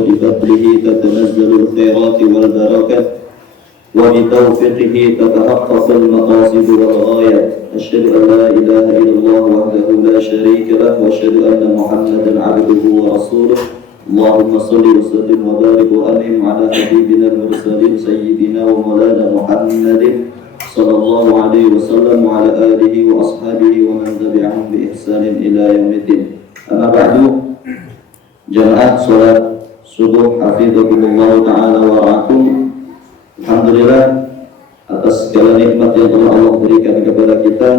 وبفضله تتنزل الخيرات والبركات وبتوفيقه تتحقق المقاصد والغايات. أشهد أن لا إله إلا الله وحده لا شريك له وأشهد أن محمدا عبده ورسوله. اللهم صل وسلم وبارك وأنعم على حبيبنا المرسلين سيدنا ومولانا محمد صلى الله عليه وسلم وعلى آله وأصحابه ومن تبعهم بإحسان إلى يوم الدين. أما بعد، jamaah sholat subuh hafidhakumullah ta'ala wa ra'akum. Alhamdulillah atas segala nikmat yang telah Allah berikan kepada kita.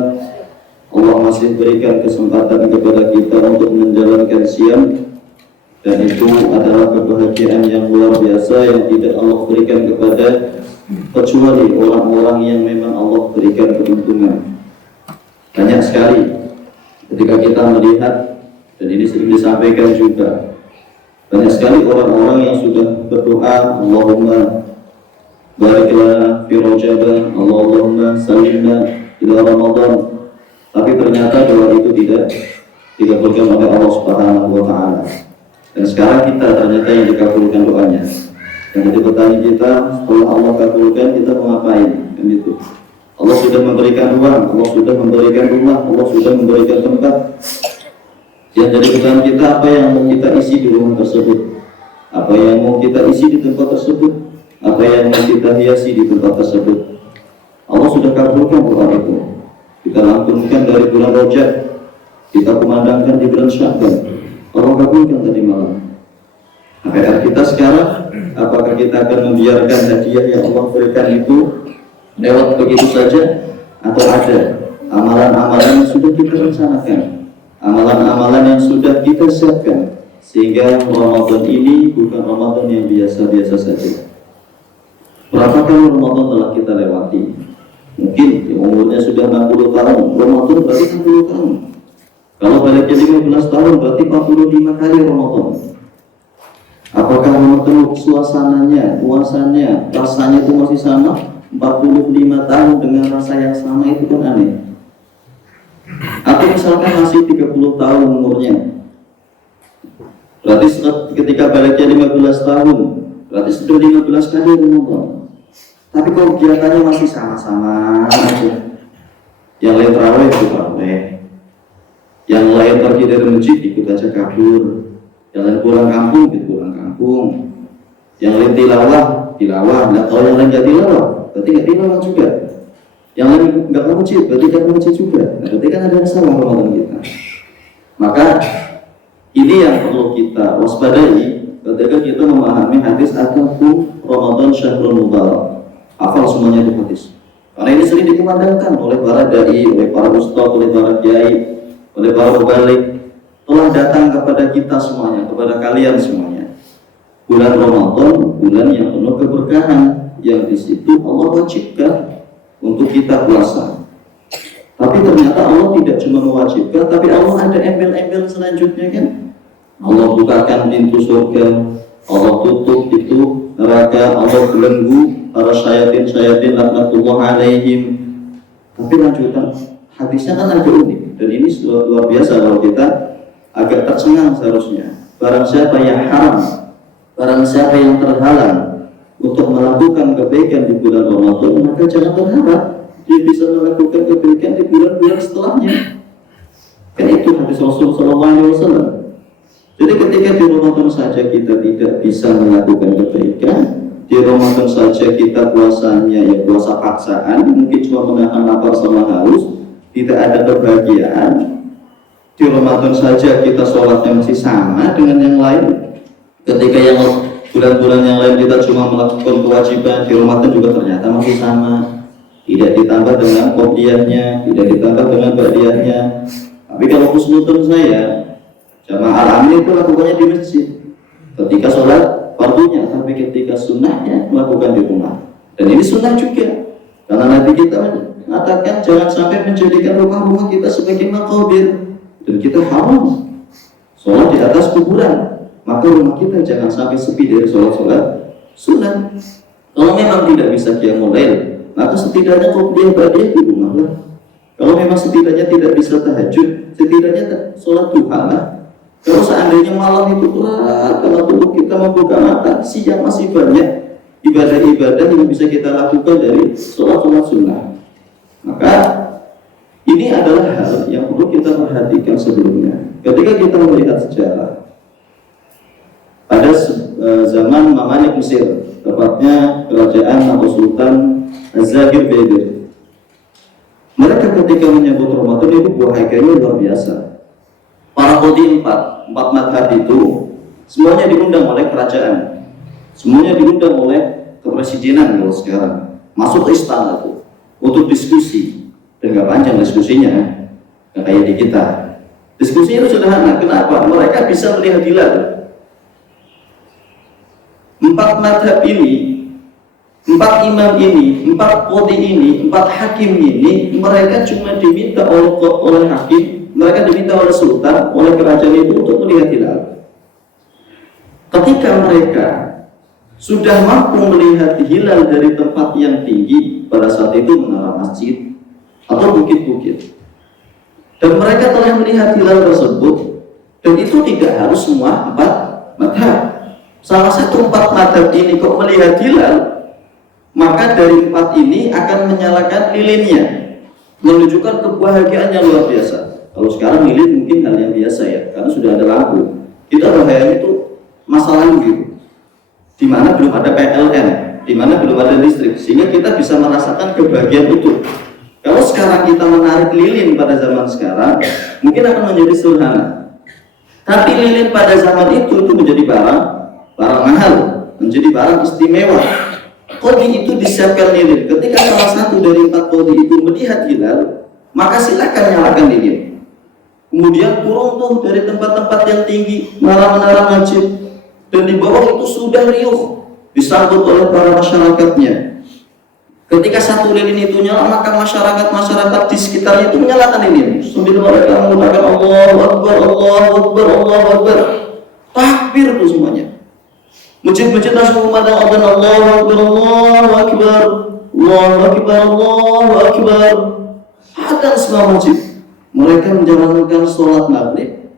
Allah masih berikan kesempatan kepada kita untuk menjalankan siam, dan itu adalah kebahagiaan yang luar biasa yang tidak Allah berikan kepada kecuali orang-orang yang memang Allah berikan keuntungan. Banyak sekali ketika kita melihat, dan ini sering disampaikan juga, banyak sekali orang-orang yang sudah berdoa, Allahumma barik lana fi Rajab, Allahumma salimna ila Ramadan, tapi ternyata doa itu tidak dikabulkan oleh Allah Subhanahu wa taala. Dan sekarang kita ternyata yang dikabulkan doanya. Dan jadi pertanyaan kita, setelah Allah kabulkan, kita mau ngapain? Kan itu. Allah sudah memberikan uang, Allah sudah memberikan rumah, Allah sudah memberikan tempat. Yang jadi pertanyaan kita, apa yang mau kita isi di rumah tersebut? Apa yang mau kita isi di tempat tersebut? Apa yang mau kita hiasi di tempat tersebut? Allah sudah kabulkan doa itu. Kita lantunkan dari bulan Rajab, kita kumandangkan di bulan Sya'ban, Allah kabulkan tadi malam. PR kita sekarang, apakah kita akan membiarkan hadiah yang Allah berikan itu lewat begitu saja, atau ada amalan-amalan yang sudah kita rencanakan, amalan-amalan yang sudah kita siapkan, sehingga Ramadan ini bukan Ramadan yang biasa-biasa saja. Berapa kali Ramadan telah kita lewati? Mungkin umurnya sudah 60 tahun, Ramadan berarti 60 tahun. Kalau baliknya 15 tahun berarti 45 kali Ramadan. Apakah Ramadan suasananya, nuansanya, rasanya itu masih sama? 45 tahun dengan rasa yang sama itu kan aneh. Atau misalkan masih 30 tahun umurnya, berarti ketika baliknya 15 tahun, berarti sudah 15 kali Ramadan. Tapi kalau kegiatannya masih sama-sama aja, yang lain terawih ikut terawih, yang lain pergi dari masjid ikut aja kabur, yang lain pulang kampung ikut pulang kampung, yang lain tilawah. Nah, kalau yang lain nggak tilawah, berarti nggak tilawah juga. Yang lain nggak ke masjid, berarti nggak ke masjid juga. Nah, berarti kan ada yang salah Ramadan kita. Maka ini yang perlu kita waspadai ketika kita memahami hadis ataupun Ramadan Syahrul Mubarak. Hafal semuanya itu hadis. Karena ini sering dikumandangkan oleh para dai, oleh para ustaz, oleh para kiai, oleh para mubalik, telah datang kepada kita semuanya, kepada kalian semuanya. Bulan Ramadan, bulan yang penuh keberkahan, yang di situ Allah wajibkan untuk kita puasa. Tapi ternyata Allah tidak cuma mewajibkan, tapi Allah ada embel-embel selanjutnya kan. Allah bukakan pintu surga, Allah tutup itu neraka, Allah belenggu para syayatin laknatullah alaihim. Tapi lanjutan hadisnya kan agak unik, dan ini luar biasa kalau kita agak tercengang seharusnya. Barang siapa yang haram, barang siapa yang terhalang untuk melakukan kebaikan di bulan Ramadan, maka jangan berharap dia bisa melakukan kebaikan di bulan-bulan setelahnya. Kan itu hadis Rasulullah SAW. Jadi ketika di Ramadan saja kita tidak bisa melakukan kebaikan, di Ramadan saja kita puasanya ya puasa paksaan, mungkin cuma menahan lapar sama haus, tidak ada kebahagiaan. Di Ramadan saja kita sholatnya masih sama dengan yang lain. Ketika yang bulan-bulan yang lain kita cuma melakukan kewajiban, di Ramadan juga ternyata masih sama. Tidak ditambah dengan qobliyahnya, tidak ditambah dengan ba'diyahnya. Tapi kalau husnudun saya, jamaah al-amil itu lakukannya di masjid ketika sholat fardunya, tapi ketika sunnahnya melakukan di rumah. Dan ini sunnah juga, karena Nabi kita mengatakan jangan sampai menjadikan rumah-rumah kita sebagai maqabir, dan kita haram sholat di atas kuburan. Maka rumah kita jangan sampai sepi dari sholat-sholat sunnah. Kalau memang tidak bisa qiyamul lail, maka setidaknya qobliyah ba'diyah di rumah lah. Kalau memang setidaknya tidak bisa tahajud, setidaknya sholat duha lah. Kalau seandainya malam itu berat, kalau tubuh kita membuka mata, siang masih banyak ibadah-ibadah yang bisa kita lakukan dari sholat sunnah. Maka ini adalah hal yang perlu kita perhatikan sebelumnya. Ketika kita melihat sejarah, pada zaman Mamalik Mesir, tepatnya kerajaan atau Sultan Az-Zahir Bedir, mereka ketika menyambut Ramadan itu buah hikayanya luar biasa. Para qadhi empat madhab itu semuanya diundang oleh kerajaan, semuanya diundang oleh kepresidenan kalau sekarang, masuk ke istana itu untuk diskusi. Dan gak panjang diskusinya, gak kayak di kita. Diskusinya itu sederhana. Kenapa? Mereka bisa melihat hilal. Empat madhab ini, empat imam ini, empat qadhi ini, empat hakim ini, mereka cuma diminta oleh hakim, mereka diminta oleh sultan, oleh kerajaan itu untuk melihat hilal. Ketika mereka sudah mampu melihat hilal dari tempat yang tinggi, pada saat itu menara masjid atau bukit-bukit, dan mereka telah melihat hilal tersebut, dan itu tidak harus semua empat madhab. Salah satu empat madhab ini kok melihat hilal, maka dari empat ini akan menyalakan lilinnya, menunjukkan kebahagiaan yang luar biasa. Kalau sekarang lilin mungkin hal yang biasa ya, karena sudah ada lampu. Kita bahaya itu masalah gitu, di mana belum ada PLN, di mana belum ada listrik, sehingga kita bisa merasakan kebahagiaan itu. Kalau sekarang kita menarik lilin pada zaman sekarang, mungkin akan menjadi sederhana. Tapi lilin pada zaman itu menjadi barang mahal, menjadi barang istimewa. Qadhi itu disiapkan lilin. Ketika salah satu dari empat qadhi itu melihat hilal, maka silakan nyalakan lilin. Kemudian turun tuh dari tempat-tempat yang tinggi, menara-menara masjid, dan di bawah itu sudah riuh disambut oleh para masyarakatnya. Ketika satu lilin itu nyala, maka masyarakat di sekitarnya itu menyalakan lilin sambil mereka menggunakan Allahu Akbar, Allahu Akbar, Allahu Akbar, takbir itu semuanya. Masjid-masjid langsung memandang adzan Allahu Akbar, Allahu Akbar, Allahu Akbar, Allahu Akbar. Adzan semua masjid. Mereka menjalankan sholat maghrib.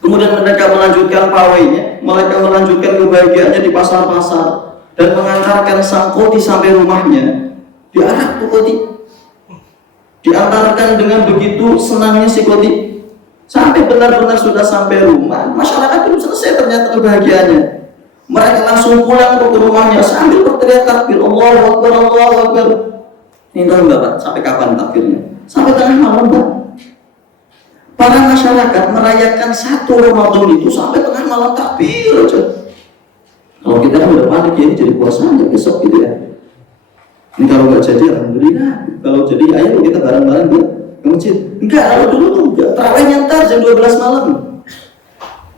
Kemudian mereka melanjutkan pawainya, mereka melanjutkan kebahagiaannya di pasar-pasar, dan mengantarkan sang qadhi sampai rumahnya. Diarak tuh qadhi, diantarkan dengan begitu senangnya si qadhi, sampai benar-benar sudah sampai rumah. Masyarakat belum selesai ternyata kebahagiaannya. Mereka langsung pulang ke rumahnya sambil berteriak takbir, Allahu Akbar, Allahu Akbar. Ini tahu nggak Pak, sampai kapan takbirnya? Sampai tengah malam Pak. Para masyarakat merayakan satu Ramadan itu sampai tengah malam takbir aja. Kalau kita kan udah panik ya, ini jadi puasa aja besok gitu ya. Ini kalau nggak jadi alhamdulillah. Kalau jadi ayo kita bareng-bareng ke masjid. Enggak, kalau dulu tuh enggak. Tarawihnya ntar jam 12 malam.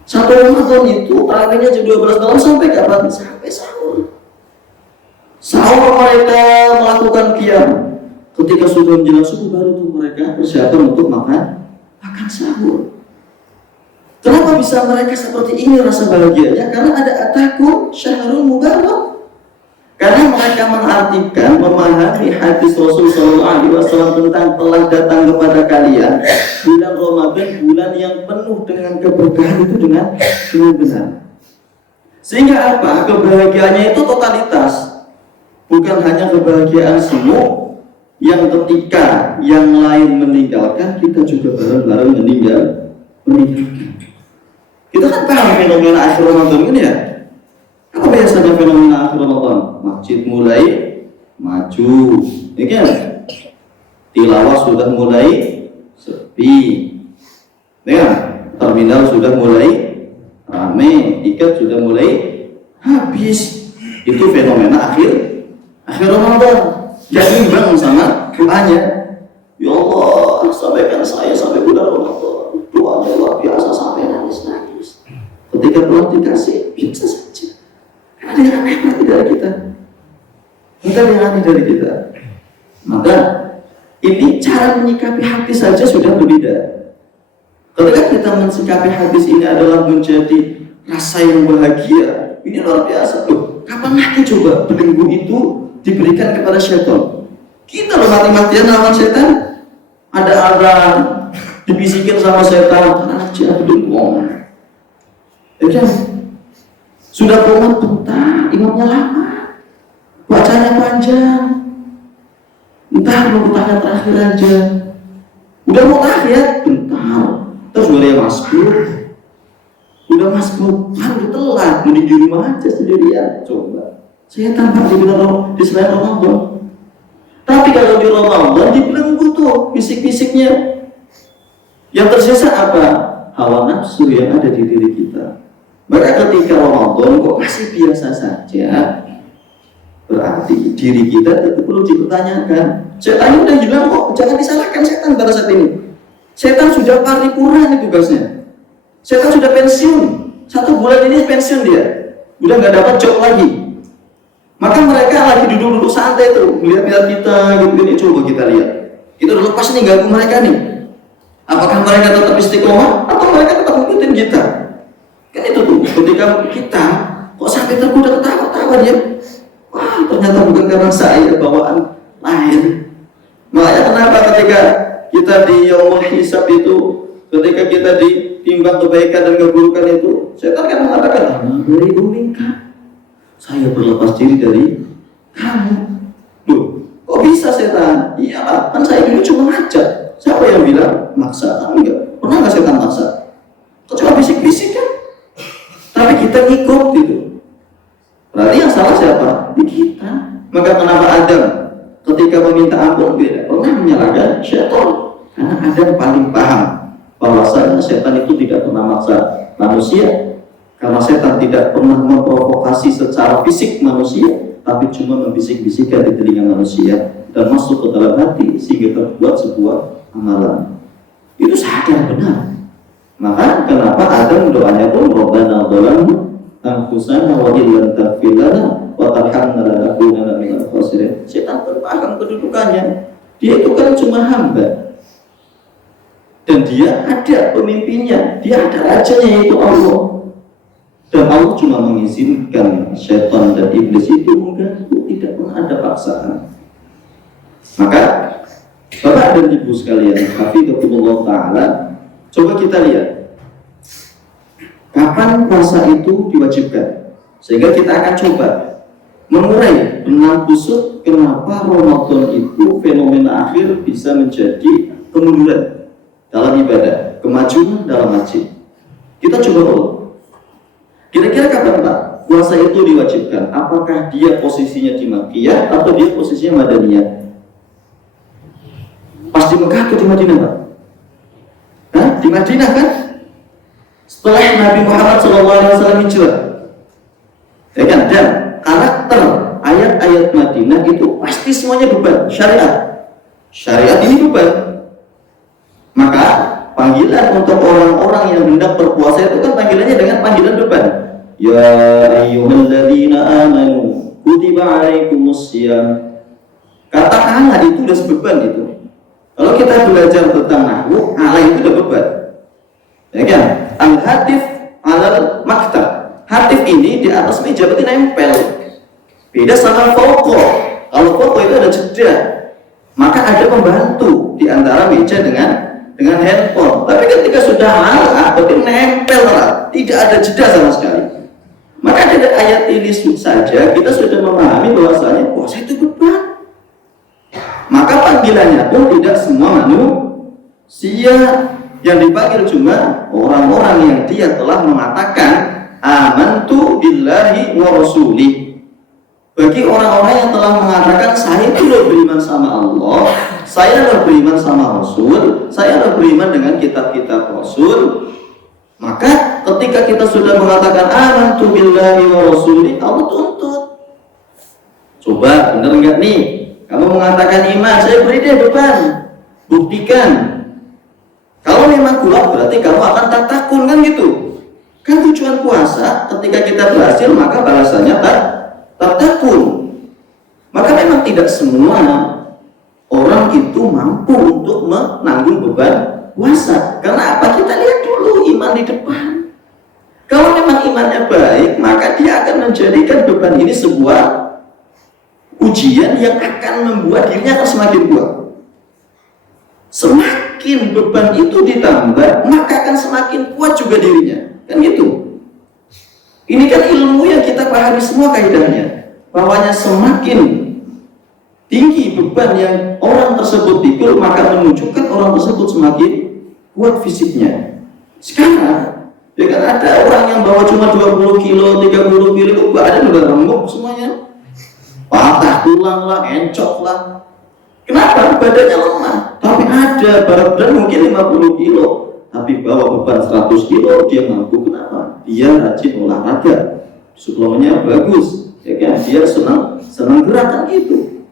Satu Ramadan itu tarawihnya jam 12 malam sampai kapan? Sampai sahur. Sahur mereka melakukan qiyam. Ketika sudah menjelang subuh baru tuh mereka persiapan untuk makan sahur. Kenapa bisa mereka seperti ini rasa bahagianya? Karena ada atakum syahrul mubarak. Karena mereka mengartikan, memahami hadis Rasul SAW tentang telah datang kepada kalian bulan Ramadan, bulan yang penuh dengan keberkahan itu dengan benar. Sehingga apa? Kebahagiaannya itu totalitas, bukan hanya kebahagiaan semu yang ketika yang lain meninggalkan, kita juga bareng-bareng meninggalkan. Kita kan paham fenomena akhir Ramadan ini ya. Apa biasanya fenomena akhir Ramadan? Masjid mulai maju, ya kan? Tilawah sudah mulai sepi, ya. Terminal sudah mulai ramai, tiket sudah mulai habis. Itu fenomena akhir Ramadan. Jadi bang sama doanya, ya Allah sampaikan saya sampai bulan Ramadan, doanya luar biasa sampai nangis. Ketika Tuhan dikasih biasa saja. Ada yang aneh dari kita. Ada yang aneh dari kita. Maka ini cara menyikapi hadis saja sudah berbeda. Ketika kita mensikapi hadis ini adalah menjadi rasa yang bahagia, ini luar biasa loh. Kapan lagi coba belenggu itu diberikan kepada syaitan? Kita loh mati-matian lawan setan. Ada azan dibisikin sama setan, anak belum ngomong. Ya, sudah komat bentar, imamnya lama, bacanya panjang, bentar mau tanya terakhir aja, udah mau tahiyat bentar, terus udah yang masbuk, udah telat, mending di rumah aja sendirian. Coba saya tampak di selain Ramadan. Tapi kalau di Ramadan dibelenggu tuh fisik-fisiknya. Yang tersisa apa? Hawa nafsu yang ada di diri kita. Maka ketika Ramadan kok masih biasa saja, berarti diri kita itu perlu dipertanyakan. Setan udah hilang kok, jangan disalahkan setan pada saat ini. Setan sudah paripurna nih tugasnya. Setan sudah pensiun, 1 bulan ini pensiun dia, udah nggak dapat job lagi. Maka mereka lagi duduk-duduk santai tuh, melihat kita gitu-gini. Coba kita lihat, kita udah lepas nih ganggu mereka nih. Apakah mereka tetap istiqomah atau mereka tetap ngikutin kita? Kan itu tuh, ketika kita kok sampai tergoda ketawa-tawa dia, wah ternyata bukan karena saya bawaan lain. Makanya kenapa ketika kita di yaumul hisab itu, ketika kita ditimbang kebaikan dan keburukan itu, setan kan mengatakan, dari umingka, saya berlepas diri dari kamu. Loh, kok bisa setan? Iyalah, kan saya dulu cuma ngajak. Siapa yang bilang maksa? Kamu enggak pernah nggak setan maksa? Kecuali bisik-bisik kan. Tapi kita ngikut gitu. Berarti yang salah siapa? Di kita. Maka kenapa Adam ketika meminta ampun tidak pernah menyalahkan syaitan? Karena Adam paling paham bahwasanya setan itu tidak pernah maksa manusia. Karena setan tidak pernah memprovokasi secara fisik manusia, tapi cuma membisik-bisikkan di telinga manusia dan masuk ke dalam hati sehingga terbuat sebuah amalan. Itu sadar benar. Maka kenapa Adam doanya pun Rabbana dhalamna anfusana wa illam taghfir lana wa tarhamna lanakunanna minal khasirin. Setan terpaham kedudukannya. Dia itu kan cuma hamba. Dan dia ada pemimpinnya, dia ada rajanya yaitu Allah. Dan Allah cuma mengizinkan syaitan dan iblis itu mengganggu, tidak pernah ada paksaan. Maka Bapak dan Ibu sekalian, hafizahumullah ta'ala, coba kita lihat kapan puasa itu diwajibkan, sehingga kita akan coba mengurai dengan khusus kenapa Ramadan itu fenomena akhir bisa menjadi kemunduran dalam ibadah, kemajuan dalam haji. Kita coba ulang. Kira-kira kapan Pak puasa itu diwajibkan? Apakah dia posisinya di Makkiyah atau dia posisinya Madaniyah? Pas di Mekah atau di Madinah Pak? Hah? Di Madinah kan? Setelah Nabi Muhammad SAW hijrah. Ya kan? Dan karakter ayat-ayat Madinah itu pasti semuanya beban syariat. Syariat ini beban. Maka panggilan untuk orang-orang yang hendak berpuasa itu kan panggilannya dengan panggilan beban. Ya ayyuhalladzina amanu kutiba alaikumussyam. Katakanlah itu udah sebeban itu. Kalau kita belajar tentang nahwu, ala itu udah beban. Ya kan? Al-hatif alal maktab. Hatif ini di atas meja berarti nempel. Beda sama foko. Kalau foko itu ada jeda. Maka ada pembantu di antara meja dengan handphone. Tapi ketika sudah ala, berarti nempel lah. Tidak ada jeda sama sekali. Maka dari ayat ini saja kita sudah memahami bahwasanya puasa itu beban. Maka panggilannya pun tidak semua manusia yang dipanggil, cuma orang-orang yang dia telah mengatakan amantu billahi wa rasulih. Bagi orang-orang yang telah mengatakan saya itu beriman sama Allah, saya beriman sama Rasul, saya beriman dengan kitab-kitab Rasul. Maka ketika kita sudah mengatakan amantu billahi wa rasulih, Allah tuntut. Coba benar enggak nih? Kamu mengatakan iman, saya beri dia beban. Buktikan. Kalau memang kuat berarti kamu akan tak takun kan gitu. Kan tujuan puasa ketika kita berhasil maka balasannya tak takun. Maka memang tidak semua orang itu mampu untuk menanggung beban puasa. Karena apa? Kita lihat dulu iman di depan. Kalau memang imannya baik, maka dia akan menjadikan beban ini sebuah ujian yang akan membuat dirinya akan semakin kuat. Semakin beban itu ditambah, maka akan semakin kuat juga dirinya. Kan gitu. dipahami semua kaidahnya, bahwanya semakin tinggi beban yang orang tersebut pikul, maka menunjukkan orang tersebut semakin kuat fisiknya. Sekarang ya kan ada orang yang bawa cuma 20 kilo, 30 kilo, badan udah remuk semuanya, patah tulang lah, encok lah. Kenapa? Badannya lemah. Tapi ada badan mungkin 50 kilo, tapi bawa beban 100 kilo dia mampu. Kenapa? Dia rajin olahraga, suplemennya bagus, ya kan? Dia senang gerakan gitu.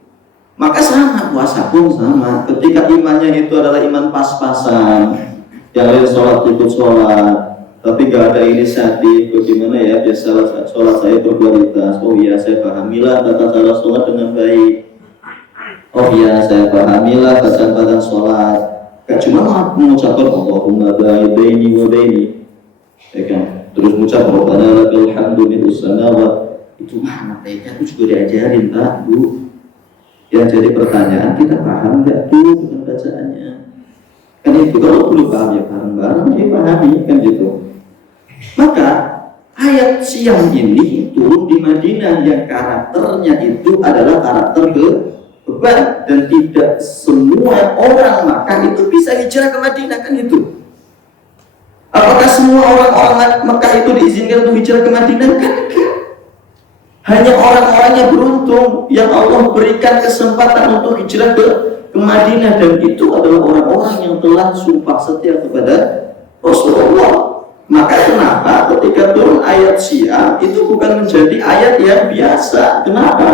Maka sama, puasa pun sama. Ketika imannya itu adalah iman pas-pasan, yang lain sholat ikut sholat, tapi gak ada inisiatif, bagaimana ya, biasa sholat saya berkualitas. Oh iya, saya pahamilah tata cara sholat dengan baik. Oh iya, saya pahamilah bacaan sholat. Gak cuma mengucapkan Allahumma baini wa baini, ya kan? Terus mengucap Rabbana lakal hamdu mil'us samawat. Itu mana mereka itu juga diajarin, Pak, Bu. Ya, jadi pertanyaan, kita paham nggak tuh dengan bacaannya? Kan itu, kalau belum paham ya bareng-bareng ya pahami, kan gitu. Maka ayat siang ini turun di Madinah yang karakternya itu adalah karakter beban, dan tidak semua orang Makkah itu bisa hijrah ke Madinah, kan gitu. Apakah semua orang-orang Makkah itu diizinkan untuk hijrah ke Madinah? Kan enggak. Hanya orang-orang yang beruntung yang Allah berikan kesempatan untuk hijrah ke Madinah, dan itu adalah orang-orang yang telah sumpah setia kepada Rasulullah. Maka kenapa ketika turun ayat Syiah itu bukan menjadi ayat yang biasa? Kenapa?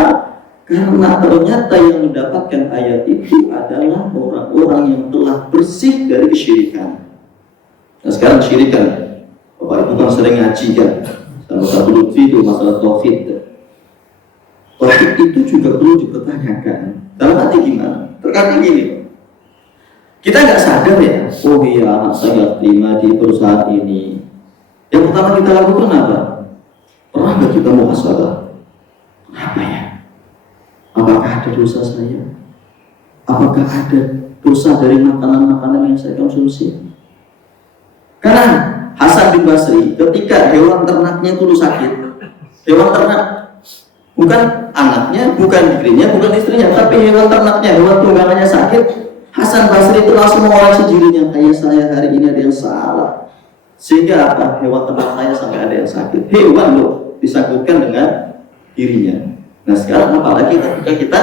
Karena ternyata yang mendapatkan ayat itu adalah orang-orang yang telah bersih dari kesyirikan. Nah sekarang syirikan, Bapak Ibu kan sering ngaji kan, sama satu lutfi itu masalah tauhid. Tauhid itu juga perlu dipertanyakan. Dalam arti gimana? Terkadang gini, kita nggak sadar ya, oh iya anak saya terima di perusahaan ini. Yang pertama kita lakukan apa? Pernah nggak kita muhasabah? Apa ya? Apakah ada dosa saya? Apakah ada dosa dari makanan-makanan yang saya konsumsi? Karena Hasan bin Basri ketika hewan ternaknya itu sakit, hewan ternak, bukan anaknya, bukan istrinya, bukan istrinya, tapi hewan ternaknya, hewan tunggangannya sakit, Hasan Basri itu langsung mengoreksi dirinya, kayak saya hari ini ada yang salah, sehingga apa? Hewan ternak saya sampai ada yang sakit. Hewan loh disangkutkan dengan dirinya. Nah sekarang apalagi ketika kita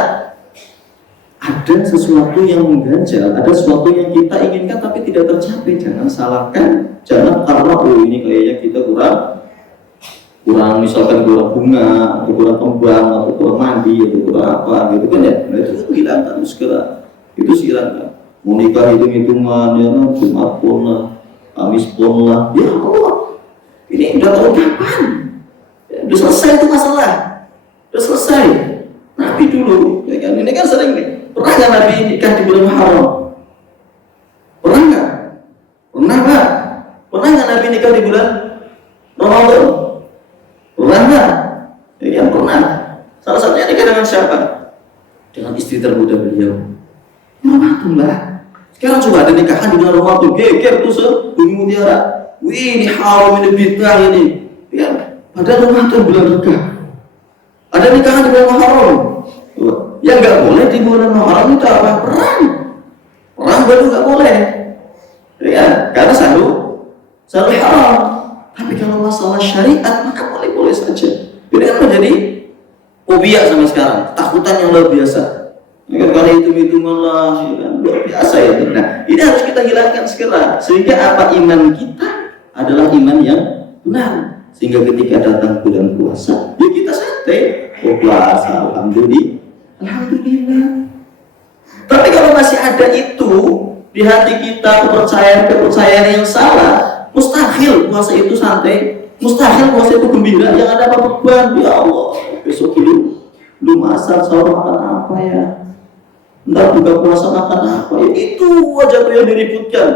ada sesuatu yang mengganjal, ada sesuatu yang kita inginkan tapi tidak tercapai, jangan salahkan, jangan karena oh ini kayaknya kita kurang misalkan kurang bunga, atau kurang kembang, atau kurang mandi, atau kurang apa gitu kan ya. Nah itu hilangkan segera, itu silahkan. Mau nikah hitung-hitungan ya, Jumat pun lah, Kamis pun lah, ya Allah, ini udah tahun kapan? Ya, udah selesai itu masalah, udah selesai. Nabi dulu, ya kan? Ini kan sering nih. Pernah nggak Nabi nikah di bulan Muharram? Pernah nggak? Pernah nggak? Pernah nggak Nabi nikah di bulan Ramadan? Pernah nggak? Ya kan pernah. Salah satunya nikah dengan siapa? Dengan istri termuda beliau. Ramadan lah. Sekarang coba ada nikahan di bulan Ramadan, geger tuh sebumi mutiara. Wih, ini haram, ini bid'ah ini. Ya, padahal Ramadan bulan berkah. Ada nikahan di bulan Muharram. Yang nggak boleh di bulan Muharram itu apa? Perang baru nggak boleh, ya, karena selalu haram. Tapi kalau masalah syariat maka boleh saja. Ini kan menjadi fobia sampai sekarang, takutan yang luar biasa. Ya, kalau hitung-hitungan lah, ya kan, luar biasa ya. Nah, ini harus kita hilangkan segera, sehingga apa, iman kita adalah iman yang benar. Sehingga ketika datang bulan puasa, ya kita santai, oh puasa, alhamdulillah. Tapi kalau masih ada itu di hati kita, kepercayaan yang salah, mustahil puasa itu santai, mustahil puasa itu gembira. Yang ada apa beban, ya Allah, besok belum masak, sahur makan apa ya, ntar buka puasa makan apa ya, itu aja tuh yang diributkan,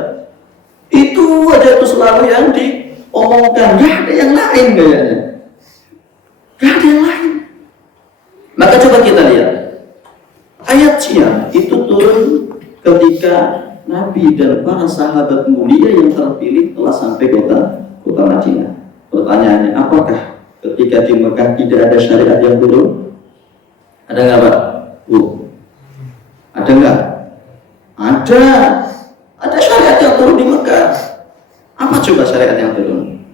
itu aja tuh selalu yang diomongkan, gak ada yang lain kayaknya, gak ada yang lain. Maka coba kita lihat ayat Syiah itu turun ketika Nabi dan para sahabat mulia yang terpilih telah sampai kota Madinah. Pertanyaannya, apakah ketika di Mekah tidak ada syariat yang turun? Ada nggak Pak? Ada nggak? Ada. Ada syariat yang turun di Mekah. Apa coba syariat yang turun?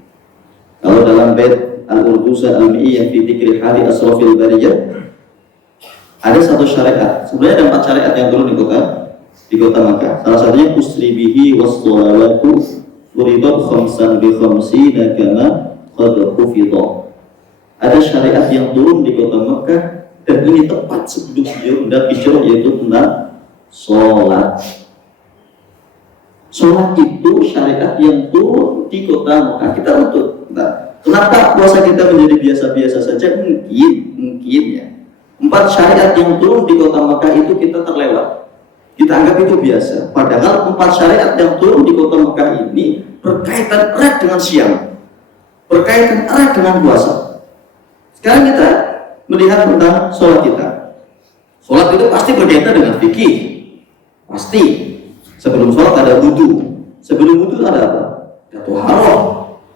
Kalau dalam bait Al-Urdusa Al-Mi'iyah fi Dzikri Hali Asrafil Bariyah, ada satu syariat. Sebenarnya ada 4 syariat yang turun di kota Makkah. Salah satunya usri bihi was-shalawatu furidat khamsan bi khamsina kama qad hufidha. Ada syariat yang turun di kota Makkah dan ini tepat sebelum beliau hendak hijrah, yaitu tentang sholat. Sholat itu syariat yang turun di kota Makkah. Kita untuk kenapa puasa kita menjadi biasa-biasa saja? Mungkin ya. 4 syariat yang turun di kota Makkah itu kita terlewat. Kita anggap itu biasa. Padahal 4 syariat yang turun di kota Makkah ini berkaitan erat dengan siang, berkaitan erat dengan puasa. Sekarang kita melihat tentang sholat kita. Sholat itu pasti berkaitan dengan fikih. Pasti. Sebelum sholat ada wudu. Sebelum wudu ada apa? Ada taharah.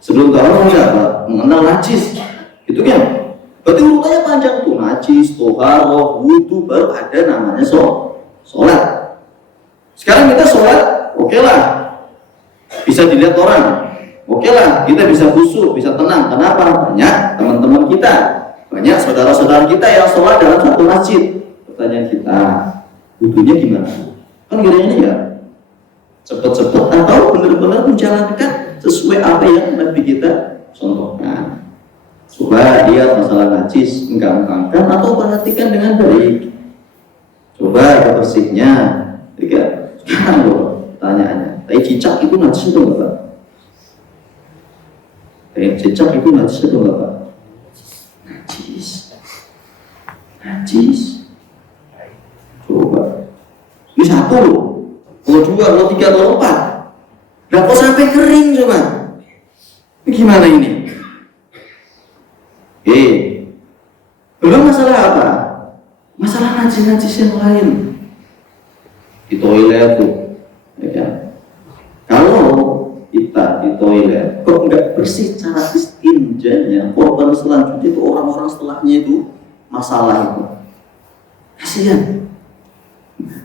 Sebelum taharah ada apa? Mengenal najis. Gitu kan? Berarti urutannya panjang tuh, najis, taharah, wudu, baru ada namanya sholat. Sekarang kita sholat, oke lah, bisa dilihat orang, oke lah, kita bisa khusyuk, bisa tenang. Kenapa? Banyak teman-teman kita, banyak saudara-saudara kita yang sholat dalam satu masjid. Pertanyaan kita, wudunya gimana? Kan kira-kira ya, cepet-cepet atau benar-benar menjalankan sesuai apa yang Nabi kita contohkan. Coba lihat masalah najis, enggak-enggakkan atau perhatikan dengan baik. Coba bersihnya. Sekarang loh pertanyaannya, tai cicak itu najis atau enggak Pak? Tai cicak itu najis atau enggak Pak? Najis. Coba. Ini 1 loh. Kalau 2, kalau 3, kalau 4. Nah kok sampai kering coba? Ini gimana ini? Belum masalah apa? Masalah najis-najis yang lain di toilet tuh, ya kan? Kalau kita di toilet kok nggak bersih cara istinjanya, korban selanjutnya itu orang-orang setelahnya itu masalah itu. Kasihan.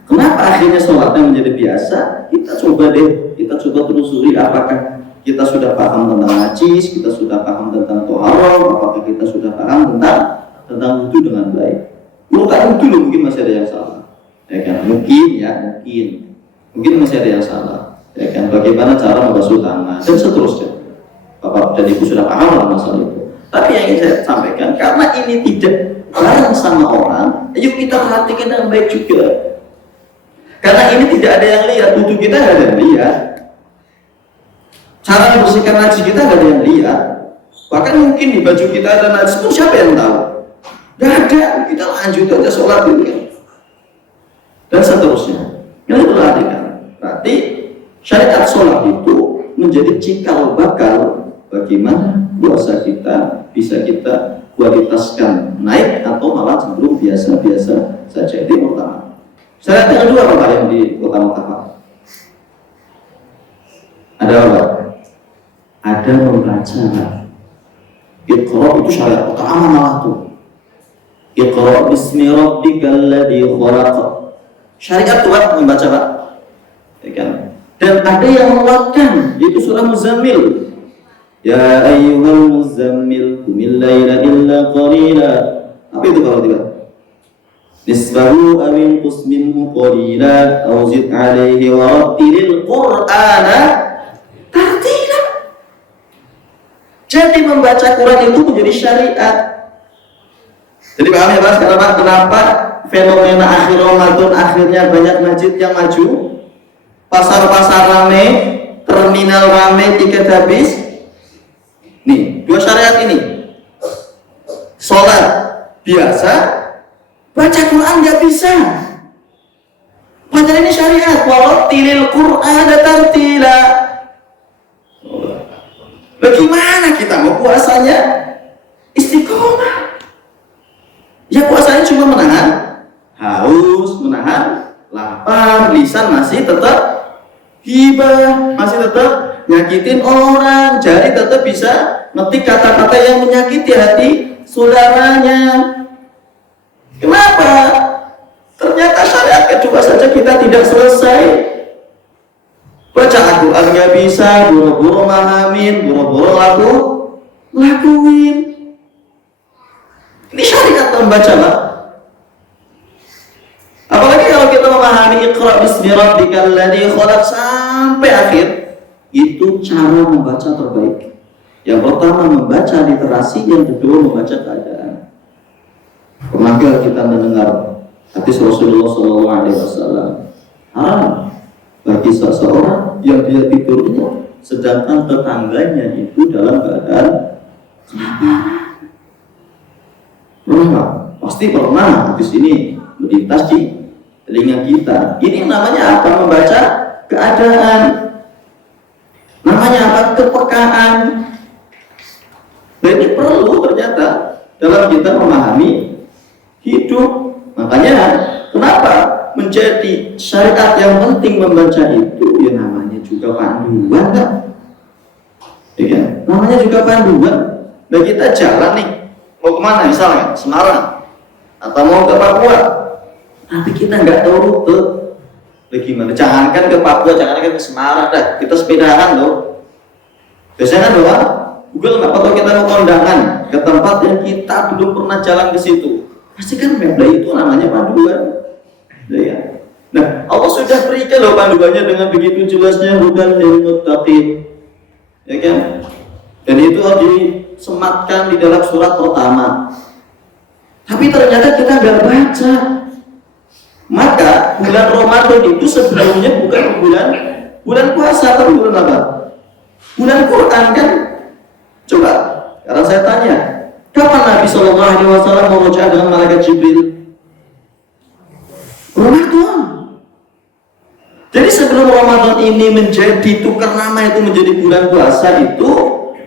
Kenapa akhirnya sholatnya menjadi biasa? Kita coba telusuri apakah kita sudah paham tentang najis, kita sudah paham tentang taharah, apakah kita sudah paham tentang wudu dengan baik. Urutan wudu mungkin masih ada yang salah, ya kan? Mungkin masih ada yang salah, ya kan? Bagaimana cara membasuh tangan dan seterusnya. Bapak dan Ibu sudah paham lah masalah itu. Tapi yang ingin saya sampaikan, karena ini tidak bareng sama orang, ayo kita perhatikan dengan baik juga. Karena ini tidak ada yang lihat, wudu kita tidak ada yang lihat. Cara membersihkan najis kita nggak ada yang lihat. Bahkan mungkin di baju kita ada najis pun siapa yang tahu? Nggak ada. Kita lanjut aja sholat gitu kan. Dan seterusnya. Ini perhatikan. Berarti syariat sholat itu menjadi cikal bakal bagaimana puasa kita bisa kita kualitaskan naik atau malah cenderung biasa-biasa saja. Itu yang pertama. Syariat yang kedua apa yang di kota Makkah? Ada apa? Ada membaca. Iqra itu syariat pertama malah tuh. Iqra bismi rabbikal ladzi khalaq. Syariat tuh membaca Pak. Ya kan? Dan ada yang menguatkan, yaitu surah Muzammil. Ya ayyuhal muzammil qumil laila illa qalila. Apa itu kalau tidak? Nisbahu awin qus minhu qalila aw zid alaihi wa rattilil qur'ana tartila. Jadi membaca Quran itu menjadi syariat. Jadi paham ya Pak sekarang Pak, kenapa fenomena akhir Ramadan akhirnya banyak masjid yang maju, pasar-pasar rame, terminal rame, tiket habis. Nih, 2 syariat ini. Sholat biasa, baca Quran nggak bisa. Padahal ini syariat. Warattilil Qur'ana tartila. Bagaimana kita mau puasanya istiqomah? Ya puasanya cuma menahan haus, menahan lapar, lisan masih tetap hibah, masih tetap nyakitin orang, jari tetap bisa ngetik kata-kata yang menyakiti hati saudaranya. Kenapa? Ternyata syariat kedua saja kita tidak selesai. Baca Al-Quran nggak bisa, buru-buru mahamin, buru-buru lakuin. Ini syariat membaca lah. Apalagi kalau kita memahami Iqra bismi rabbikal ladzi khalaq sampai akhir, itu cara membaca terbaik. Yang pertama membaca literasi, yang kedua membaca keadaan. Pernahkah kita mendengar hadis Rasulullah SAW? Haram bagi seseorang yang dia tidurnya sedangkan tetangganya itu dalam keadaan kelaparan. Pernah? Pasti pernah hadis ini melintas di telinga kita. Ini namanya apa? Membaca keadaan. Namanya apa? Kepekaan. Dan ini perlu ternyata dalam kita memahami hidup. Makanya kenapa menjadi syariat yang penting membaca itu? Ya namanya juga panduan kan? Ya, namanya juga panduan. Dan kita jalan nih, mau kemana misalnya? Semarang atau mau ke Papua, tapi kita nggak tahu rute. Bagaimana? Jangankan ke Papua, jangankan ke Semarang, dah kita sepedahan loh. Biasanya kan doang Google nggak tahu kita mau kondangan ke tempat yang kita belum pernah jalan ke situ. Pasti kan map itu namanya panduan. Ya. Nah, Allah sudah berikan loh panduannya dengan begitu jelasnya, hudan lil muttaqin. Ya kan? Dan itu disematkan di dalam surat pertama. Tapi ternyata kita nggak baca. Maka bulan Ramadan itu sebelumnya bukan bulan puasa, tapi bulan apa? Bulan Quran kan? Coba, sekarang saya tanya, kapan Nabi SAW memuja dengan malaikat Jibril? Ramadan. Jadi sebelum Ramadan ini menjadi tukar nama itu menjadi bulan puasa, itu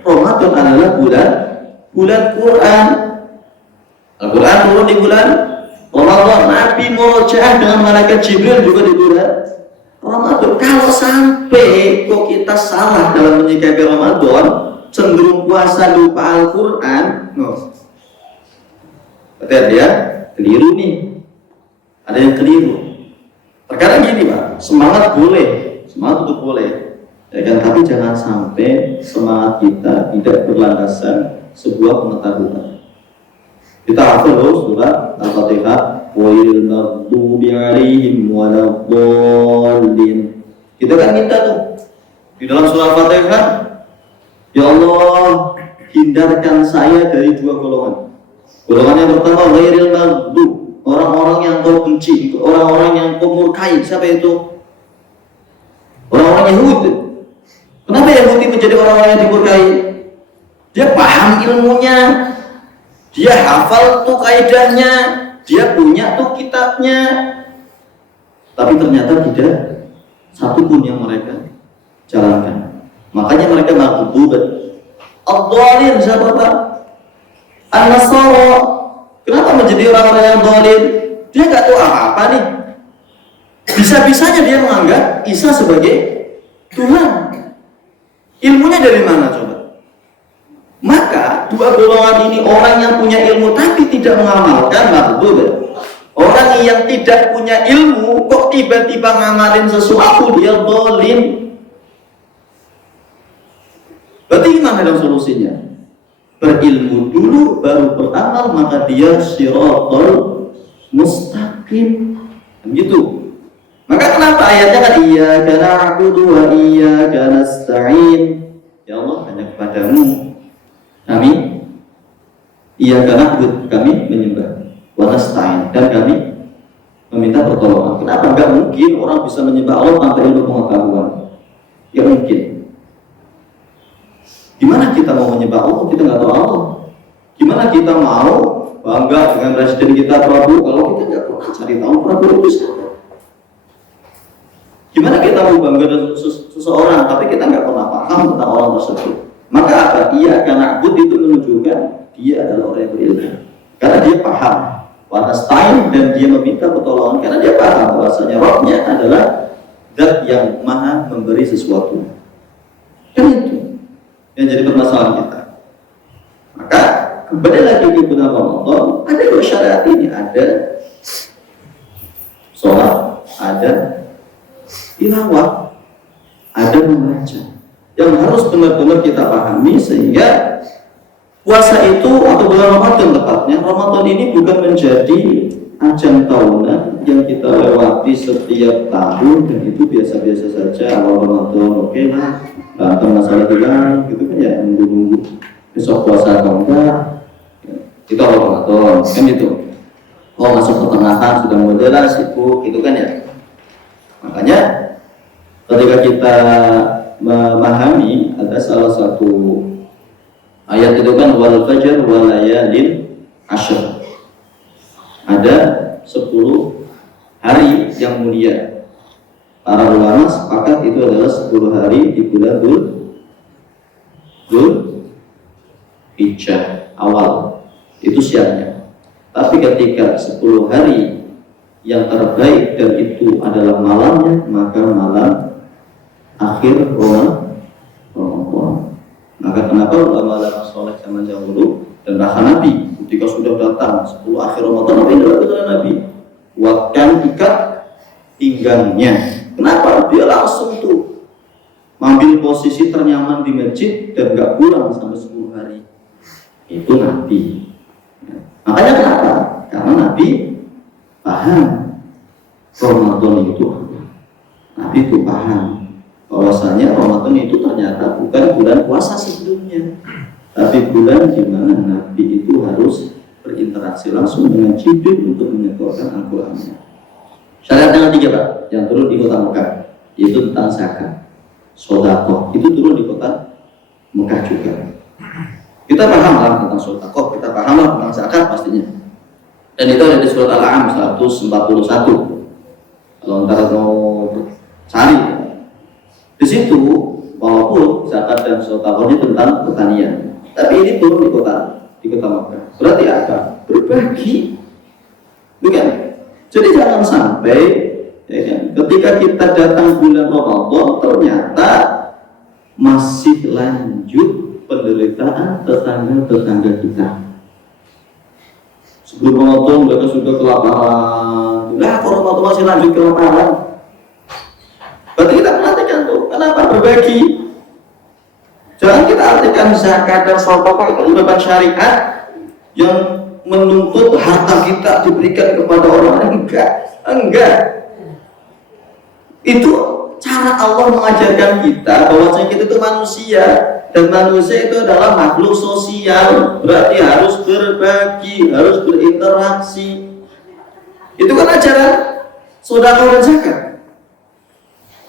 Ramadan adalah bulan Quran. Al-Quran turun di bulan Ramadan. Nabi murojaah dengan malaikat Jibril juga di bulan Ramadan. Kalau sampai kok kita salah dalam menyikapi Ramadan, cenderung puasa lupa Al-Quran, berarti ada ya keliru nih. Ada yang keliru. Terkadang gini Pak, semangat itu boleh, ya kan? Tapi jangan sampai semangat kita tidak berlandasan sebuah pengetahuan. Kita hafal loh surat Al-Fatihah, wa'il maghdubi 'alaihim waladdallin. Kita kan minta tuh di dalam surat Al-Fatihah, ya Allah, hindarkan saya dari dua golongan. Golongan yang pertama, ghairil maghdub, orang-orang yang kau benci, orang-orang yang kau murkai. Siapa itu? Orang-orang Yahudi. Kenapa Yahudi menjadi orang-orang yang dimurkai? Dia paham ilmunya, dia hafal tuh kaidahnya, dia punya tuh kitabnya, tapi ternyata tidak satu pun yang mereka jalankan. Makanya mereka maghdub. Ad-dhalin siapa Pak? An-Nasara. Kenapa menjadi orang-orang yang dhalin? Dia nggak tahu apa-apa nih. Bisa-bisanya dia menganggap Isa sebagai Tuhan. Ilmunya dari mana coba? Maka dua golongan ini, orang yang punya ilmu tapi tidak mengamalkan, maghdub. Orang yang tidak punya ilmu kok tiba-tiba ngamalin sesuatu, dia dhalin. Berarti gimana dong solusinya? Berilmu dulu baru beramal, maka dia shiratal mustaqim. Gitu. Maka kenapa ayatnya kan iyyaka na'budu wa iyyaka nasta'in? Ya Allah, hanya kepadamu kami iyyaka na'budu, kami menyembah, wa nasta'in, dan kami meminta pertolongan. Kenapa? Enggak mungkin orang bisa menyembah Allah tanpa ilmu pengetahuan. Ya mungkin. Gimana kita mau menyembah Allah kita nggak tahu Allah? Gimana kita mau bangga dengan presiden kita Prabowo kalau kita nggak pernah cari tahu Prabowo itu siapa? Gimana kita mau bangga dengan seseorang tapi kita nggak pernah paham tentang orang tersebut? Maka apa? Iya, karena Abud itu menunjukkan dia adalah orang yang berilmu, karena dia paham Wanastain, dan dia meminta pertolongan karena dia paham bahwasanya Rabbnya adalah zat yang maha memberi sesuatu. yang jadi permasalahan kita. Maka kembali lagi ke bulan Ramadan, ada dua syariat ini, ada sholat, ada tilawah, ada membaca, yang harus benar-benar kita pahami sehingga puasa itu atau bulan Ramadan tepatnya, Ramadan ini bukan menjadi ajang tahunan yang kita lewati setiap tahun dan itu biasa-biasa saja. Awal Ramadan oke lah, berantem masalah hilang gitu kan ya, nunggu besok puasa atau enggak, itu awal Ramadan kan itu. Oh masuk pertengahan sudah mulai lah sibuk gitu kan ya. Makanya ketika kita memahami ada salah satu ayat itu kan wal fajr wal layalin ashr, ada 10 hari yang mulia. Para ulama sepakat itu adalah 10 hari di bulan Dzulhijjah awal, itu siangnya. Tapi ketika 10 hari yang terbaik dan itu adalah malamnya, maka malam akhir Ramadan. Maka kenapa ulama-ulama soleh zaman dahulu dan bahkan Nabi ketika sudah datang 10 akhir Ramadan, apa yang dilakukan Nabi? Buatkan ikat pinggangnya. Kenapa? Dia langsung tuh mengambil posisi ternyaman di masjid dan gak pulang sampai 10 hari. Itu Nabi. Makanya kenapa? Karena Nabi paham Ramadan itu. Nabi itu paham bahwasanya Ramadan itu ternyata bukan bulan puasa sebelumnya, tapi bulan di mana Nabi itu harus berinteraksi langsung dengan Jibril untuk menyetorkan Al-Qur'annya. Syariat yang ketiga Pak, yang turun di kota Mekah, yaitu tentang zakat, sedekah, itu turun di kota Mekah juga. Kita paham lah tentang sedekah, kita paham lah tentang zakat pastinya. Dan itu ada di surat Al-An'am 141. Kalau antara mau cari di situ, walaupun zakat dan sedekahnya tentang pertanian, tapi ini turun di kota Mekah. Berarti apa? Berbagi, bukan? Jadi jangan sampai ya kan, ketika kita datang bulan Ramadan ternyata masih lanjut penderitaan tetangga kita. Sebelum Ramadan mereka sudah kelaparan. Nah, kalau Ramadan masih lanjut kelaparan. Berarti kita perhatikan tuh, kenapa berbagi? Jangan kita artikan zakat dan sedekah itu beban syariat yang menuntut harta kita diberikan kepada orang lain. Enggak. Itu cara Allah mengajarkan kita bahwa kita itu manusia dan manusia itu adalah makhluk sosial, berarti harus berbagi, harus berinteraksi. Itu kan ajaran sedekah dan zakat.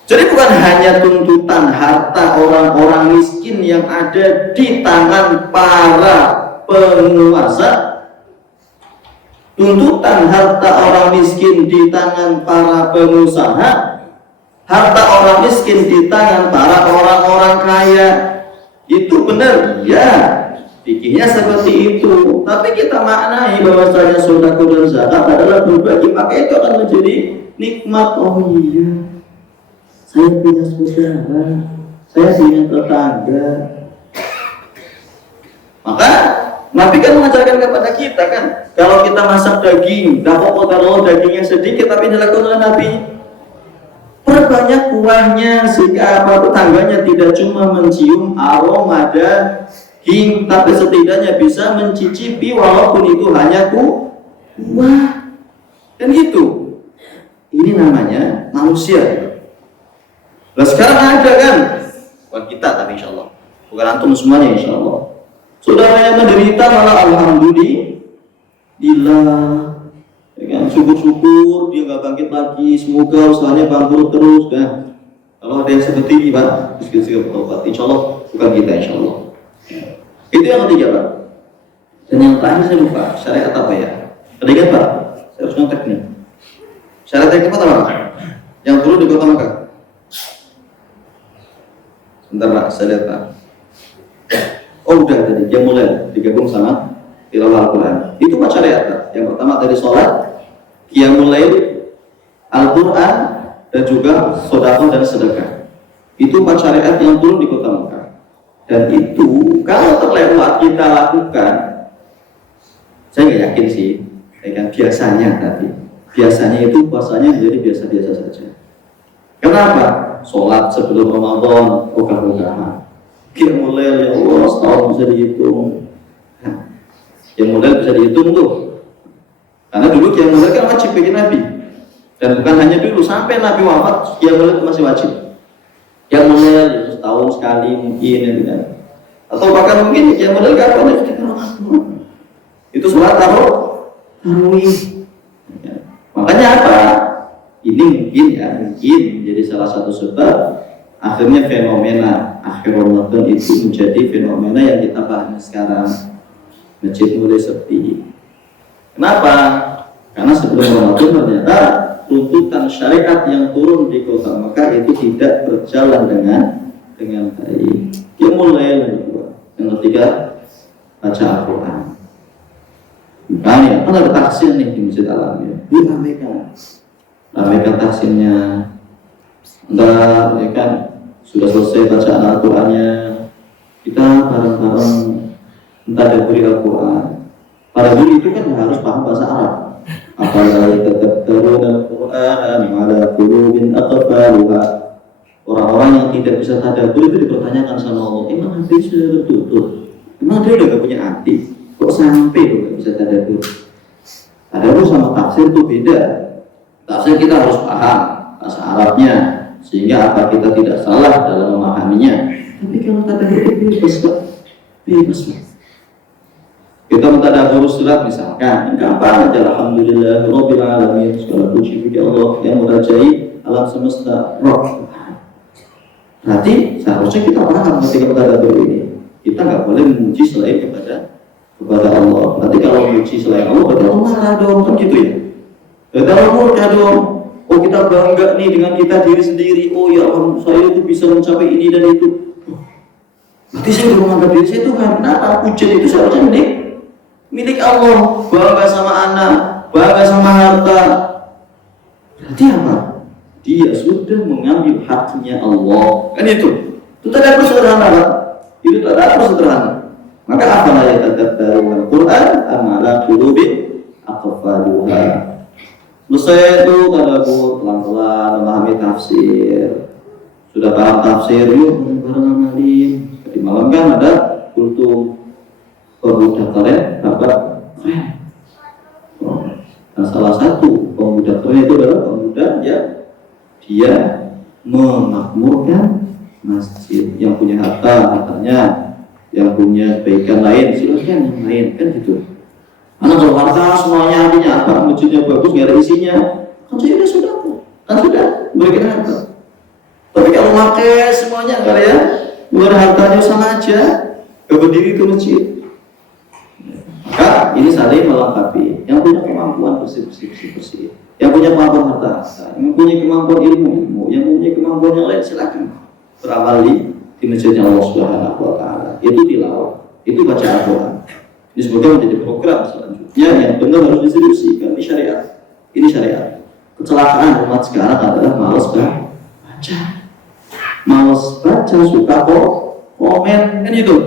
Jadi bukan hanya tuntutan harta orang-orang miskin yang ada di tangan para penguasa, tuntutan harta orang miskin di tangan para pengusaha, harta orang miskin di tangan para orang-orang kaya. Itu benar, ya, fikihnya seperti itu. Tapi kita maknai bahwasanya sedekah dan zakat adalah berbagi, maka itu akan menjadi nikmat. Oh iya, saya punya saudara, saya punya tetangga. Maka Nabi kan mengajarkan kepada kita kan, kalau kita masak daging, kalau dagingnya sedikit tapi dilakukan oleh Nabi, perbanyak kuahnya sehingga tetangganya tidak cuma mencium aroma daging, tapi setidaknya bisa mencicipi walaupun itu hanya kuah. Dan itu, ini namanya manusia. Nah sekarang ada kan, bukan kita tapi insya Allah, bukan antum semuanya insya Allah. Saudaranya menderita malah alhamdulillah, ya kan? Syukur-syukur dia nggak bangkit lagi, semoga usahanya bangkrut terus. Nah, kalau ada yang seperti ini Pak, segera bertobat. Insya Allah bukan kita insya Allah. Itu yang ketiga Pak. Dan yang terakhir saya lupa, syariat apa ya? Ada ingat Pak? Saya harus nontek nih. Syariat yang keempat apa? Yang turun di kota Mekah. Sebentar Pak, saya lihat Pak. Oh udah tadi, dia mulai digabung sama tilawah Al-Quran. Itu Pak syariat Pak. Yang pertama tadi sholat, qiyamul lail, Al-Quran, dan juga sedekah dan sedekah. Itu Pak syariat yang turun di kota Mekah. Dan itu kalau terlewat kita lakukan, saya nggak yakin sih, ya kan biasanya tadi, biasanya itu puasanya menjadi biasa-biasa saja. Kenapa? Sholat sebelum Ramadan, ogah-ogahan. Qiyamul lail, ya Allah, setahun bisa dihitung. Qiyamul lail bisa dihitung tuh. Karena dulu Qiyamul lail kan wajib bagi Nabi. Dan bukan hanya dulu, sampai Nabi wafat, Qiyamul lail masih wajib. Qiyamul lail setahun sekali mungkin, ya kan. Atau bahkan mungkin Qiyamul lail kapan ya? Itu sholat tarawih. Makanya apa? Ini mungkin menjadi salah satu sebab akhirnya fenomena akhir Ramadan itu menjadi fenomena yang kita pahami sekarang. Masjid mulai sepi. Kenapa? Karena sebelum Ramadan ternyata tuntutan syariat yang turun di kota Mekah itu tidak berjalan dengan baik. Yang mulai yang kedua, yang ketiga baca Al-Quran. Makanya kan ada taksin nih di Masjid Al-Amir, ramaikan taksinnya. Entah ya kan sudah selesai bacaan Al-Qurannya, kita bareng-bareng mentadabburi Al-Quran. Para guru itu kan harus paham bahasa Arab. Apalagi tadabburun Al-Quran ala qulubin aqfaluha. Orang-orang yang tidak bisa tadabbur itu dipertanyakan sama Allah, emang hati sudah tertutup? Emang dia udah gak punya hati? Kok sampai tuh gak bisa tadabbur? Tadabbur sama tafsir itu beda. Tafsir kita harus paham bahasa Arabnya, sehingga apa kita tidak salah dalam memahaminya. Tapi kalau tadabbur itu bebas. Kita mentadabbur surat misalkan, gampang aja, alhamdulillah rabbil alamin, segala puji bagi Allah yang merajai alam semesta roh. Berarti seharusnya kita paham ketika mentadabbur ini. Kita nggak boleh memuji selain kepada Allah. Berarti kalau memuji selain Allah, berarti Allah marah dong, kan gitu ya. Berarti Allah murka dong. Oh kita bangga nih dengan kita diri sendiri. Oh ya Allah, saya itu bisa mencapai ini dan itu. Berarti saya udah menganggap diri saya Tuhan. Kenapa? Pujian itu seharusnya milik Allah. Bangga sama anak, bangga sama harta. Berarti apa? Dia sudah mengambil haknya Allah. Kan itu. Itu tadabbur sederhana kan? Itu tadabbur sederhana. Maka apa yang tadabburun Al-Quran amala qulubin aqfaluha. Selesai itu tadabbur pelan-pelan memahami tafsir. Sudah paham tafsir, yuk bareng amalin. Di malam kan ada kultum pemuda keren, dapat keren. Dan salah satu pemuda keren itu adalah pemuda yang dia memakmurkan masjid, yang punya hartanya, yang punya kebaikan lain, silakan yang lain, kan gitu. Karena kalau harta semuanya artinya apa? Masjidnya bagus, nggak ada isinya, kan saya sudah kan sudah memberikan harta. Tapi kalau pakai semuanya enggak ya, bukan hartanya sama aja, berdiri ke masjid. Maka ini saling melengkapi. Yang punya kemampuan bersih, yang punya kemampuan harta, yang punya kemampuan ilmu, yang punya kemampuan yang lain, silakan beramal di masjidnya Allah Subhanahu wa Ta'ala. Itu tilawah, itu baca Al-Quran. Ini semoga menjadi program selanjutnya yang benar harus distribusikan. Ini syariat. Ini syariat. Kecelakaan umat sekarang adalah malas baca. Malas baca, suka komen, kan itu.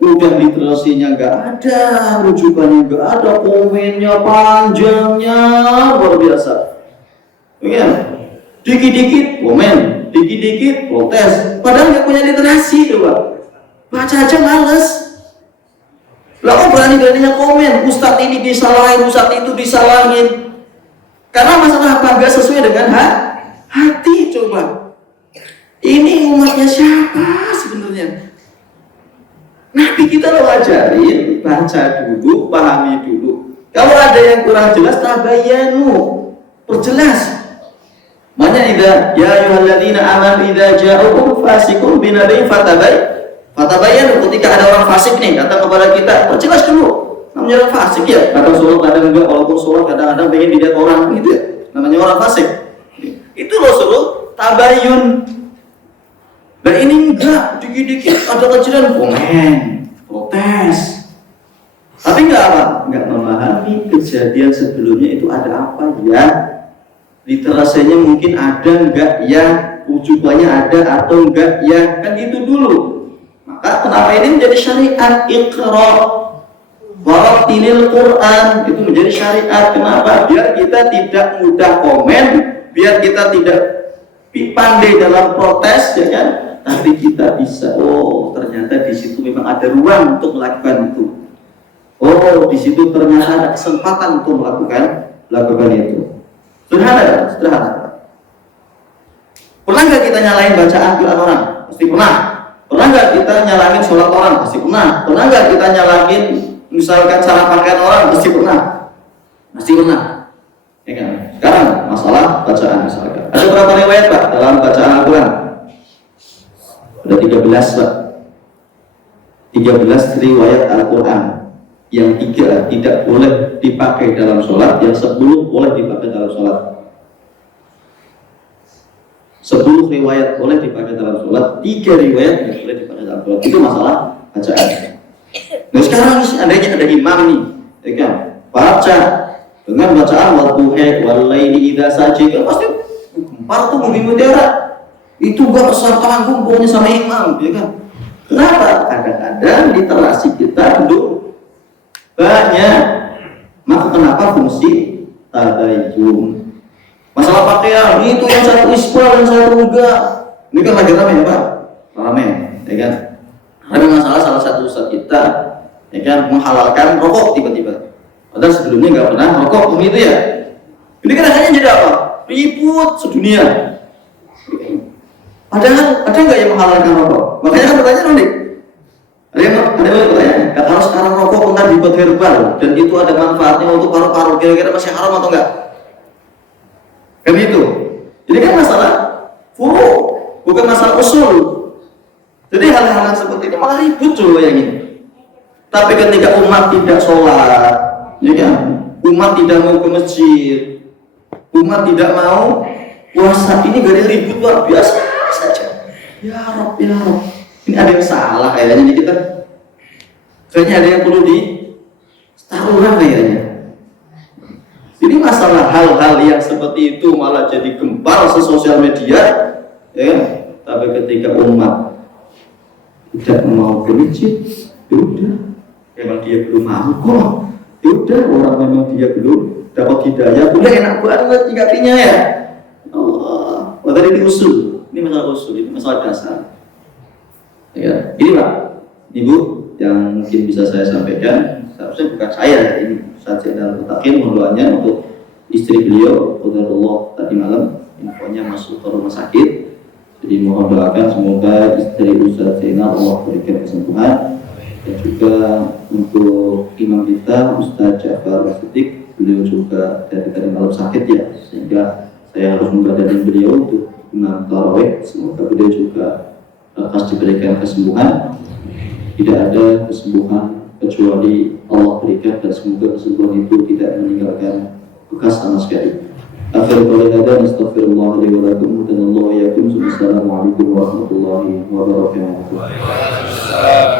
Udah literasinya nggak ada, rujukannya nggak ada, komennya panjangnya luar biasa. Ya, dikit-dikit komen, dikit-dikit protes. Padahal nggak punya literasi, coba. Baca aja males. Lah kok berani-beraninya komen, Ustadz ini disalahin, Ustadz itu disalahin. Karena masalah apa? Nggak sesuai dengan hati, coba. Ini umatnya siapa sebenarnya? Nabi kita lo ajarin, baca dulu, pahami dulu. Kalau ada yang kurang jelas, tabayyanu, perjelas. Makanya ya ayyuhalladzina amanu idza ja'akum fasiqun binaba'in fatabayyanu. Ketika ada orang fasik nih datang kepada kita, perjelas dulu. Namanya orang fasik ya, kadang sholat kadang enggak, walaupun sholat kadang-kadang pengen dilihat orang gitu ya. Namanya orang fasik. Itu lo suruh tabayyun. Dan ini enggak, dikit-dikit ada kejadian komen, protes. Tapi enggak apa? Enggak memahami kejadian sebelumnya itu ada apa ya? Literasinya mungkin ada enggak ya? Rujukannya ada atau enggak ya? Kan itu dulu. Maka menjadi syariat. Iqra warattilil Quran itu menjadi syariat. Kenapa? Biar kita tidak mudah komen, biar kita tidak pandai dalam protes, ya kan? Tapi kita bisa, oh ternyata di situ memang ada ruang untuk melakukan itu. Oh di situ ternyata ada kesempatan untuk melakukan itu. Sederhana. Pernah nggak kita nyalain bacaan Quran orang? Pasti pernah. Pernah nggak kita nyalain sholat orang? Pasti pernah. Pernah nggak kita nyalain misalkan cara pakaian orang? Pasti pernah. Ya kan? Sekarang masalah bacaan misalkan. Ada berapa riwayat Pak dalam bacaan Al-Quran? Ada 13 Pak. 13 riwayat Al-Quran. Yang 3 tidak boleh dipakai dalam sholat, yang 10 boleh dipakai dalam sholat. 10 riwayat boleh dipakai dalam sholat, 3 riwayat tidak boleh dipakai dalam sholat. Itu masalah bacaan. Nah sekarang seandainya ada imam nih, ya kan, baca dengan bacaan wadduha walaili idza saji, kan pasti gempar tuh bumi mutiara. Itu gak besar tanggung pokoknya sama imam, ya kan. Kenapa? Kadang-kadang literasi kita belum banyak. Maka kenapa fungsi tadayyun? Masalah pakaian itu yang satu isbal, yang satu enggak. Ini kan lagi ramai ya Pak, ramai, ya kan. Ada masalah salah satu ustaz kita, ya kan, menghalalkan rokok tiba-tiba. Padahal sebelumnya nggak pernah rokok begitu ya. Ini kan akhirnya jadi apa? Ribut sedunia. Padahal ada nggak yang menghalalkan rokok? Makanya kan pertanyaan unik. Ada yang bertanya, kalau sekarang rokok enggak dibuat herbal dan itu ada manfaatnya untuk paru-paru, kira-kira masih haram atau enggak? Kan itu. Jadi kan masalah furu, bukan masalah usul. Jadi hal-hal seperti itu malah ribut coba yang ini. Tapi ketika umat tidak sholat, ya kan? Umat tidak mau ke masjid, umat tidak mau puasa, ini gak ada ribut luar biasa saja. Ya Rob, ini ada yang salah kayaknya di kita. Kayaknya ada yang perlu ditaruhan kayaknya. Ini masalah hal-hal yang seperti itu malah jadi gempar sosial media, ya kan? Tapi ketika umat tidak mau ke masjid, ya udah, memang dia belum mau kok. Ya udah, orang memang dia belum dapat hidayah, udah enak banget nyikapinya ya. Oh, tadi ini usul, ini masalah usul, ini masalah dasar. Ya, ini Pak, Ibu yang mungkin bisa saya sampaikan, seharusnya bukan saya ini saja dalam takin doanya untuk istri beliau, qadarullah tadi malam infonya masuk ke rumah sakit. Jadi mohon doakan semoga istri Ustaz Zainal Allah berikan kesembuhan, dan juga untuk imam kita Ustaz Ja'far Siddiq, beliau juga dari malam sakit ya, sehingga saya harus menggandeng beliau untuk imam tarawih. Semoga beliau juga akan diberikan kesembuhan. Tidak ada kesembuhan kecuali Allah berikan, dan semoga kesembuhan itu tidak meninggalkan bekas sama sekali. Akhir kali ada, astagfirullah li wa lakum, dan Allah yakum. Assalamualaikum warahmatullahi wabarakatuh.